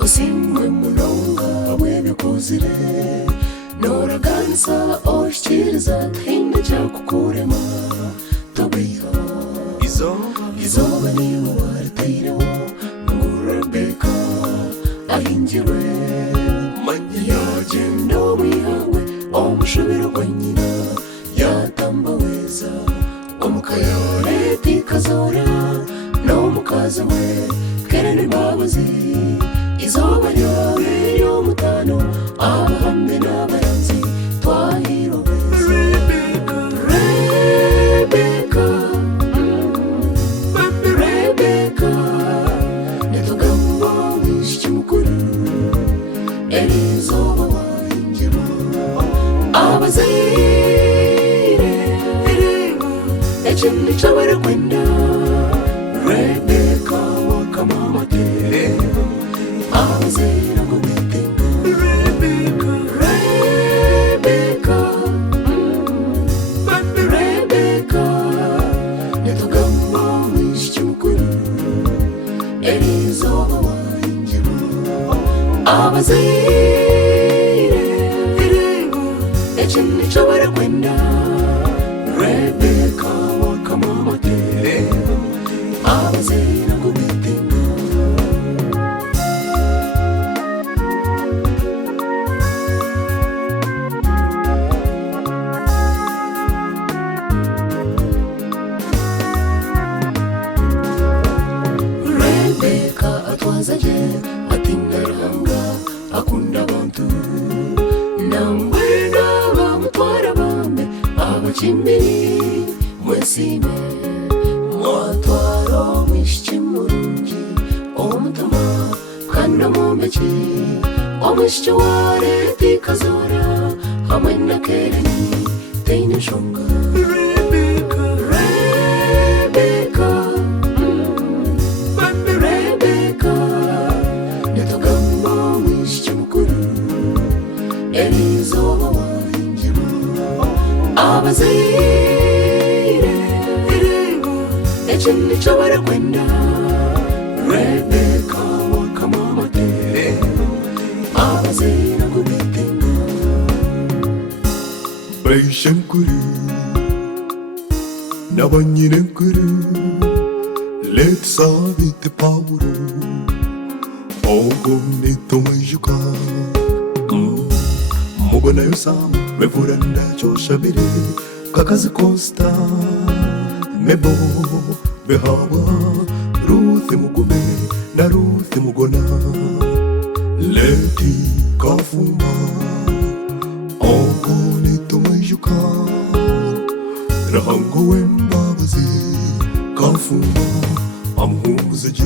Osimwe munonga webe kuzire noragansa oshchiriza thinda chakukurema tobiha izoba niwe wartairewo ngurebeka ahinjirwe yagenda wihawe omushubiro kwa nyina yatambaweza omukayore tikazora n'omukazi we kerene babazi izoba ryawe ry'omutano abahambe n'abaranzi twahirobeza Rebeka netugamba wishiki mukuru erizoba wahinjira abazaire ekindi kyabarakwenda Rebeka wakamamate abazaire ngo bitinga Rebeka netugamba wishiki mukuru erizoba wahinjira abazaire ekindi kyabarakwenda Rebeka wakamamate abazaire ngo bitinga Rebeka atwazaje atindaranga akunda abantu namwena bamutwara bambe abakimbiri mwesime mwatwaro mwishiki murungi omutama kandi omumbeki omwishiki ware tikazora hamwe na kereni teine nshonga Rebeka netugamba mwishiki mukuru erizoba wahinjira abazaire ekindi kyabarakwenda Rebeka wakamamate abazaire ngo bitinga Baishankuru Nabanyinankuru Let's have it the power Ogo nito majuka Mugana yosam Mevuranda choshabire Kakazi Costa Mebo Behawa Ruthi Mugume Na Ruthi Mugona Leti Kafuma Ogo nito majuka Rahango Wembabazi Kafuma Amhuzaji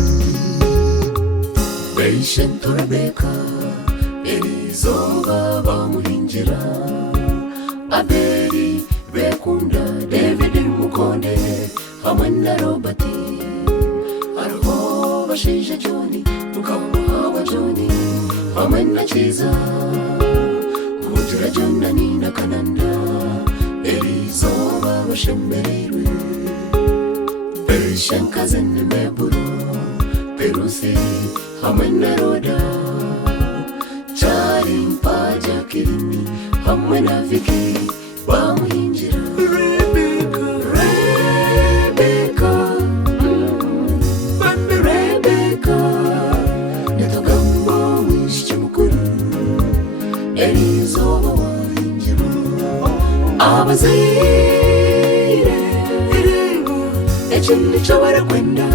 Patient Rebeka erizoba bamuhinjira Aberi bekunda David mukonde hamwe na Robert ariho bashije John mukamuhawa John hamwe na Kiza kugira John na Kananda erizoba bashemererwe Patient cousin Meburo Perusi hamwe na Roda Chari mpaja kirini hamwe na Viki bamuhinjira Rebeka netugamba wishiki mukuru erizoba wahinjira abazaire ekindi kyabarakwenda